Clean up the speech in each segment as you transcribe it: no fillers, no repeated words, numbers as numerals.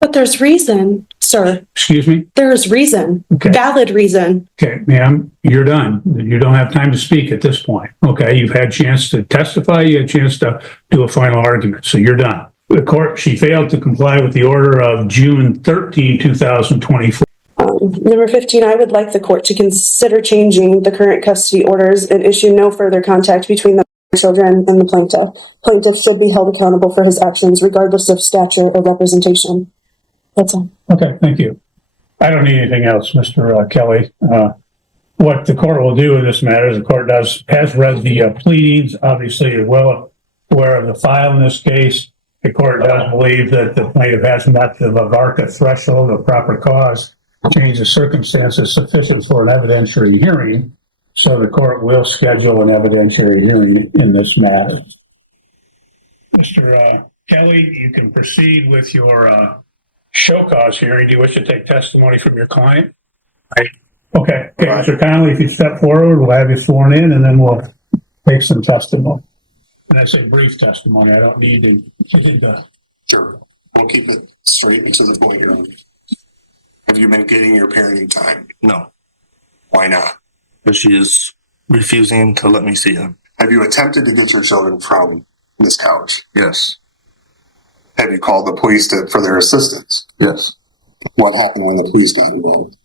But there's reason, sir. Excuse me? There's reason. Okay. Valid reason. Okay, ma'am, you're done. You don't have time to speak at this point. Okay, you've had a chance to testify, you had a chance to do a final argument, so you're done. The court, she failed to comply with the order of June 13, 2024. Number 15, I would like the court to consider changing the current custody orders and issue no further contact between the children and the plaintiff. Plaintiff should be held accountable for his actions regardless of stature or representation. That's all. Okay, thank you. I don't need anything else, Mr. Kelly. What the court will do in this matter is the court has read the pleadings. Obviously, you're well aware of the file in this case. The court does believe that the plaintiff has met the VARCA threshold of proper cause, change of circumstances sufficient for an evidentiary hearing. So the court will schedule an evidentiary hearing in this matter. Mr. Kelly, you can proceed with your show cause hearing. Do you wish to take testimony from your client? Okay, Mr. Connolly, if you step forward, we'll have you sworn in and then we'll take some testimony. And that's a brief testimony. I don't need to. Sure. We'll keep it straight and to the point. Have you been getting your parenting time? No, Why not? because she is refusing to let me see him. Have you attempted to get your children from this couch? Yes. Have you called the police for their assistance? Yes. What happened when the police got involved?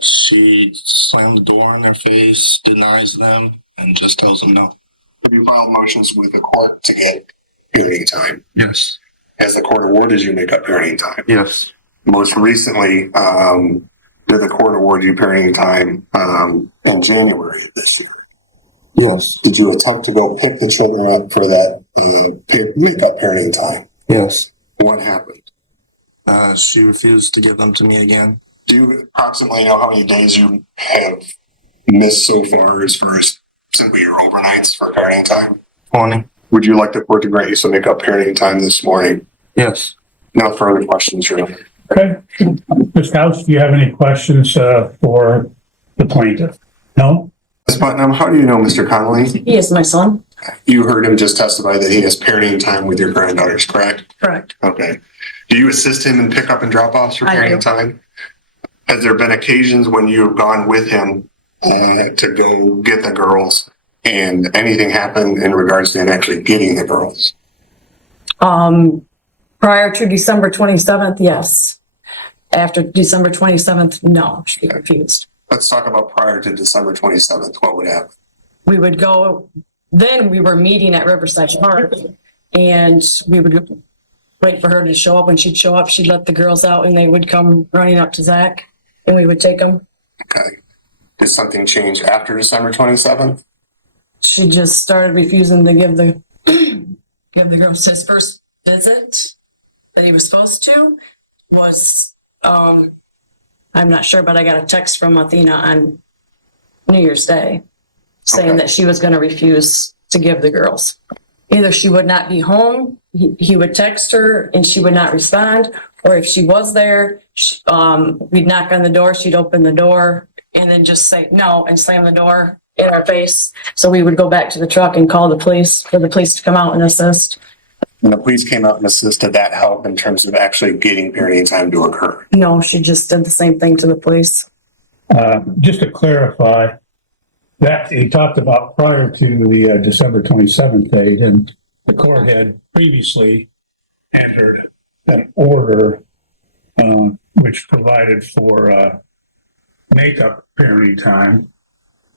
She slammed the door in their face, denies them, and just tells them no. Have you filed motions with the court to get parenting time? Yes. Has the court awarded you make up parenting time? Yes. Most recently, did the court award you parenting time in January of this year? Yes. Did you attempt to go pick the children up for that make up parenting time? Yes. What happened? She refused to give them to me again. Do you approximately know how many days you have missed so far as simply your overnights for parenting time? 20. Would you like the court to grant you some make up parenting time this morning? Yes. No further questions, Your Honor. Okay. Ms. Couch, do you have any questions for the plaintiff? No? Ms. Putnam, how do you know Mr. Connolly? He is my son. You heard him just testify that he has parenting time with your granddaughters, correct? Correct. Okay. Do you assist him in pickup and drop-offs for I do. parenting time? Has there been occasions when you've gone with him to go get the girls and anything happened in regards to him actually getting the girls? Prior to December 27th, yes. After December 27th, no, she refused. Let's talk about prior to December 27th. What would happen? We would go, then we were meeting at Riverside Park and we would wait for her to show up. When she'd show up, she'd let the girls out and they would come running up to Zach and we would take them. Okay. Did something change after December 27th? She just started refusing to give the give the girls. His first visit that he was supposed to was I'm not sure, but I got a text from Athena on New Year's Day saying Okay. that she was going to refuse to give the girls. Either she would not be home, he would text her and she would not respond, or if she was there, we'd knock on the door, she'd open the door and then just say no and slam the door in our face. So we would go back to the truck and call the police for the police to come out and assist. When the police came out and assisted, that help in terms of actually getting parenting time to occur? No, she just did the same thing to the police. Just to clarify, that he talked about prior to the December 27th date, and the court had previously entered an order which provided for makeup parenting time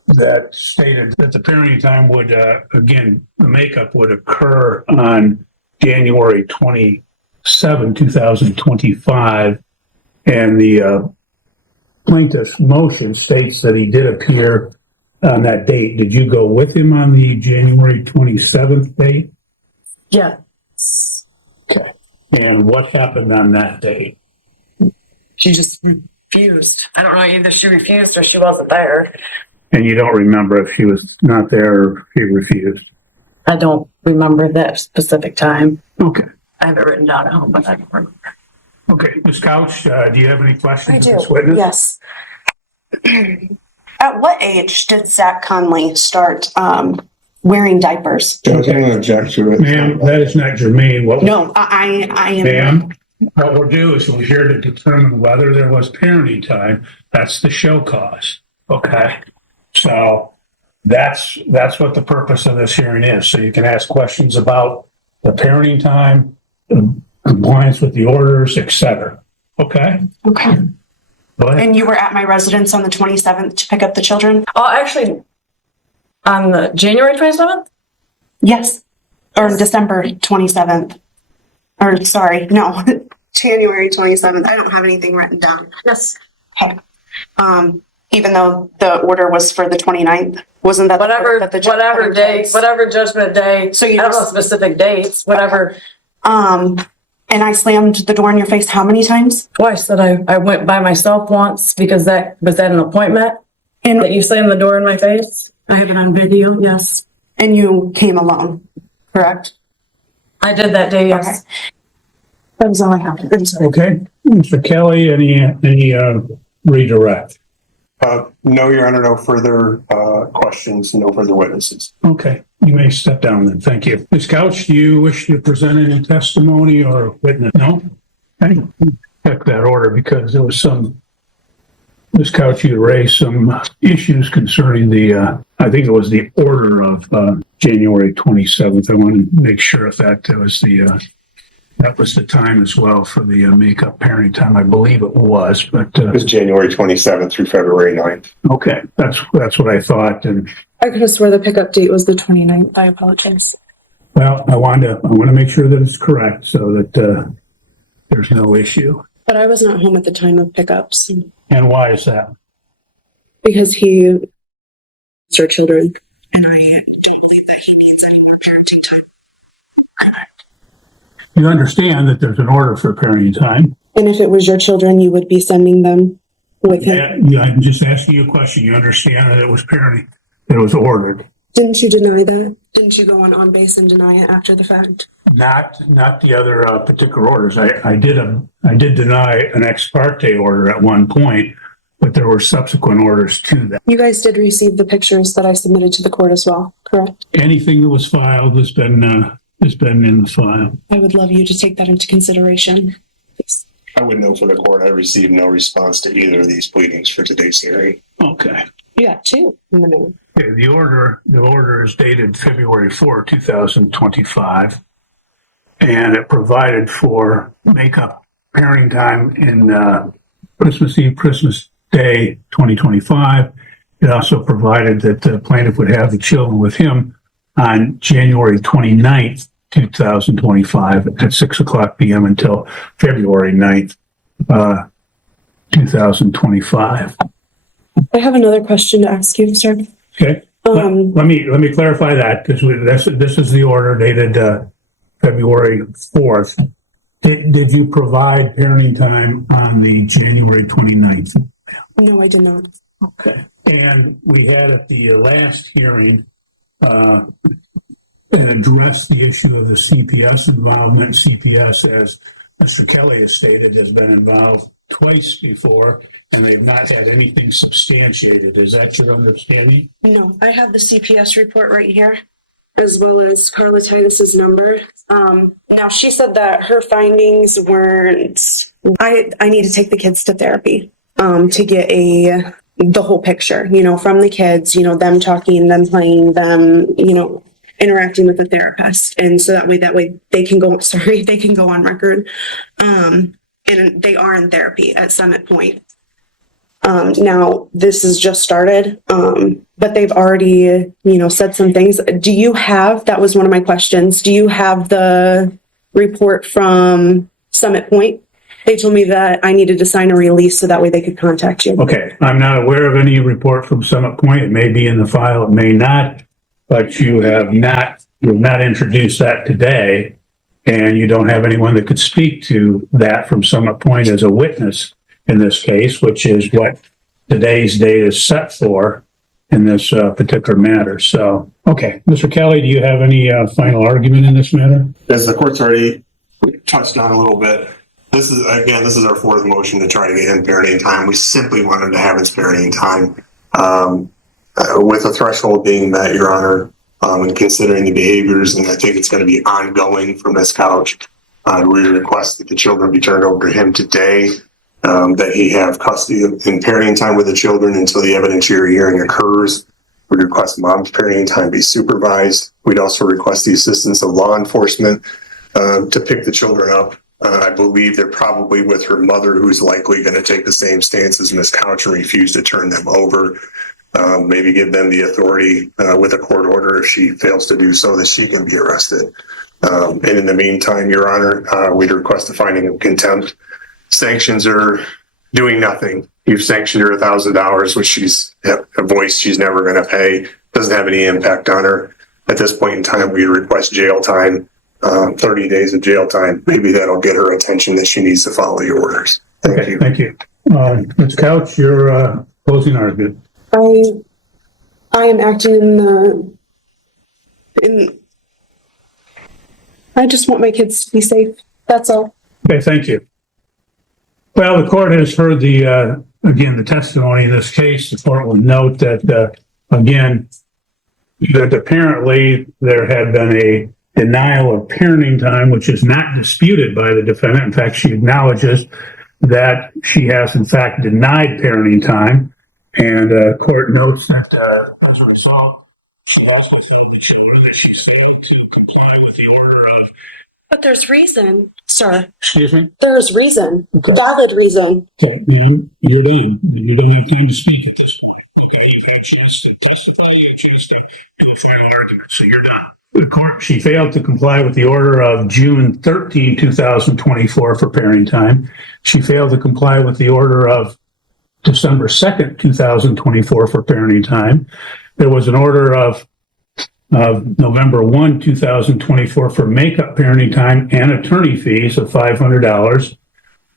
that stated that the parenting time would, again, the makeup would occur on January 27, 2025, and the plaintiff's motion states that he did appear on that date. Did you go with him on the January 27th date? Yeah. Okay. And what happened on that date? She just refused. I don't know, either she refused or she wasn't there. And you don't remember if she was not there or if he refused? I don't remember that specific time. Okay. I have it written down at home, but I don't remember. Okay. Ms. Couch, do you have any questions I of do. this witness? Yes. At what age did Zach Conley start wearing diapers? Judge, I'm going to object to it. Ma'am, that is not germane. What? No, I am. Ma'am, what we'll do is we're here to determine whether there was parenting time. That's the show cause. Okay. So that's what the purpose of this hearing is. So you can ask questions about the parenting time, compliance with the orders, etc. Okay. Okay. Go ahead. And you were at my residence on the 27th to pick up the children? Oh, actually, on the January 27th? Yes. Or December 27th. Or sorry, no, January 27th. I don't have anything written down. Yes. Okay. Even though the order was for the 29th, wasn't that Whatever, that the judge put whatever in day, place? whatever judgment day. So you I don't know just- specific dates, whatever. And I slammed the door in your face how many times? Twice that I went by myself once because that was at an appointment. And That you slammed the door in my face. I have it on video, yes. And you came alone, correct? I did that day, yes. Okay. That was all I have. I'm sorry. Okay. Mr. Kelly, any redirect? No, Your Honor, no further questions, no further witnesses. Okay. You may step down then. Thank you. Ms. Couch, do you wish to present any testimony or witness? No? Okay. Check that order because there was some, Ms. Couch, you raised some issues concerning the, I think it was the order of January 27th. I want to make sure if that was the time as well for the makeup parenting time. I believe it was, but It was January 27th through February 9th. okay, that's what I thought. And I could have swore the pickup date was the 29th. I apologize. well, I want to make sure that it's correct so that there's no issue. But I was not home at the time of pickups And why is that? because he was our children. And I don't believe that he needs any more parenting time. You understand that there's an order for parenting time. And if it was your children, you would be sending them with him. Yeah, I'm just asking you a question. You understand that it was parenting, that it was ordered. Didn't you deny that? Didn't you go on base and deny it after the fact? Not the other particular orders. I did deny an ex parte order at one point, but there were subsequent orders to that. You guys did receive the pictures that I submitted to the court as well, correct? Anything that was filed has been in the file. I would love you to take that into consideration. Please. I would know for the court, I received no response to either of these pleadings for today's hearing. Okay. You got two in the mail. Okay, the order is dated February 4, 2025, and it provided for makeup parenting time in Christmas Eve, Christmas Day, 2025. It also provided that the plaintiff would have the children with him on January 29th, 2025 at 6:00 p.m. until February 9th, 2025. I have another question to ask you, sir. Okay. Let me clarify that because this is the order dated February 4th. Did you provide parenting time on the January 29th? No, I did not. Okay. And we had at the last hearing addressed the issue of the CPS involvement. CPS, as Mr. Kelly has stated, has been involved twice before, and they've not had anything substantiated. Is that your understanding? No, I have the CPS report right here, as well as Carla Titus's number. Now she said that her findings weren't. I need to take the kids to therapy to get the whole picture. From the kids. Them talking, them playing, them. Interacting with the therapist, and so that way they can go. Sorry, they can go on record. And they are in therapy at Summit Point. Now this has just started, but they've already, said some things. That was one of my questions. Do you have the report from Summit Point? They told me that I needed to sign a release so that way they could contact you. Okay. I'm not aware of any report from Summit Point. It may be in the file, it may not, but you have not introduced that today. And you don't have anyone that could speak to that from Summit Point as a witness in this case, which is what today's date is set for in this particular matter. So, okay. Mr. Kelly, do you have any final argument in this matter? As the court's already touched on a little bit, this is our fourth motion to try to get him parenting time. We simply wanted to have his parenting time with the threshold being met, Your Honor. And considering the behaviors, and I think it's going to be ongoing from this couch, We request that the children be turned over to him today, that he have custody and parenting time with the children until the evidentiary hearing occurs. We request mom's parenting time be supervised. We'd also request the assistance of law enforcement to pick the children up. I believe they're probably with her mother, who's likely going to take the same stance as Ms. Couch and refuse to turn them over. Maybe give them the authority with a court order if she fails to do so, that she can be arrested. And in the meantime, Your Honor, we'd request a finding of contempt. Sanctions are doing nothing. You've sanctioned her $1,000, which she's a voice she's never going to pay. Doesn't have any impact on her. At this point in time, we request jail time, 30 days of jail time. Maybe that'll get her attention that she needs to follow your orders. Thank you. Thank you. Ms. Couch, your closing argument. I am acting I just want my kids to be safe. That's all. Okay, thank you. Well, the court has heard the testimony in this case. The court will note that, again, that apparently there had been a denial of parenting time, which is not disputed by the defendant. In fact, she acknowledges that she has, in fact, denied parenting time. And court notes that as a result, she also told the children that she failed to comply with the order of. But there's reason, sir. Excuse me? There's reason. Okay. Valid reason. Okay, ma'am, you're done. You don't have time to speak at this point. Okay, you've had a chance to testify, you had a chance to do a final argument, so you're done. The court, she failed to comply with the order of June 13, 2024 for parenting time. She failed to comply with the order of December 2nd, 2024 for parenting time. There was an order of November 1, 2024 for makeup parenting time and attorney fees of $500.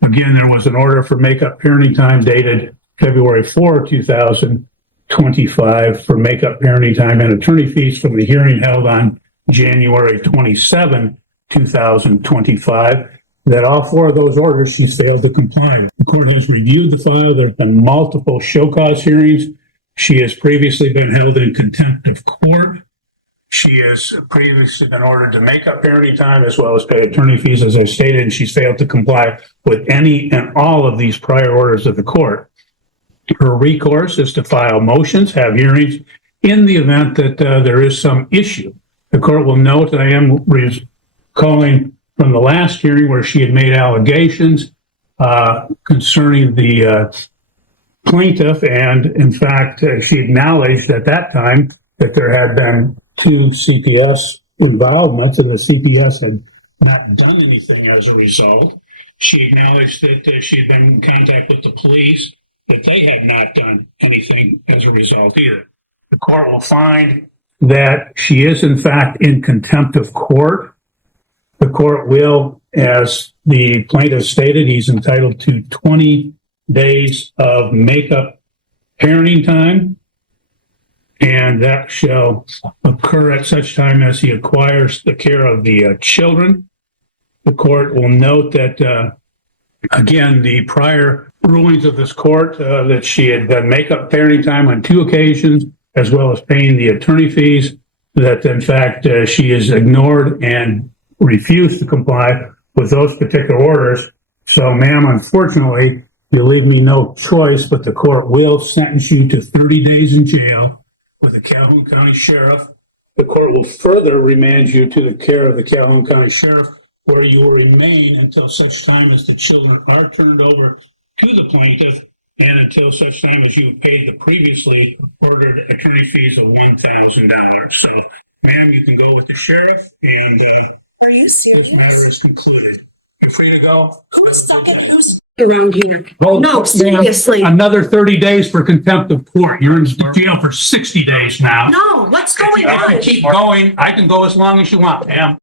Again, there was an order for makeup parenting time dated February 4, 2025 for makeup parenting time and attorney fees from the hearing held on January 27, 2025. That all four of those orders she failed to comply with. The court has reviewed the file. There have been multiple show cause hearings. She has previously been held in contempt of court. She has previously been ordered to make up parenting time as well as pay attorney fees, as I stated, and she's failed to comply with any and all of these prior orders of the court. Her recourse is to file motions, have hearings in the event that there is some issue. The court will note that I am recalling from the last hearing where she had made allegations concerning the plaintiff, and in fact, she acknowledged at that time that there had been 2 CPS involvements and the CPS had not done anything as a result. She acknowledged that she had been in contact with the police, that they had not done anything as a result either. The court will find that she is in fact in contempt of court. The court will, as the plaintiff stated, he's entitled to 20 days of makeup parenting time, and that shall occur at such time as he acquires the care of the children. The court will note that, again, the prior rulings of this court, that she had done makeup parenting time on 2 occasions, as well as paying the attorney fees, that in fact she is ignored and refused to comply with those particular orders. So, ma'am, unfortunately, you leave me no choice, but the court will sentence you to 30 days in jail with the Calhoun County Sheriff. The court will further remand you to the care of the Calhoun County Sheriff, where you will remain until such time as the children are turned over to the plaintiff and until such time as you have paid the previously ordered attorney fees of $1,000. So, ma'am, you can go with the sheriff, and Are you this serious? matter is concluded. You're free to go. Who's stuck and who's around here? Well, No, ma'am, seriously. Another 30 days for contempt of court. You're in jail for 60 days now. No, what's going If you on? keep going, I can go as long as you want, ma'am.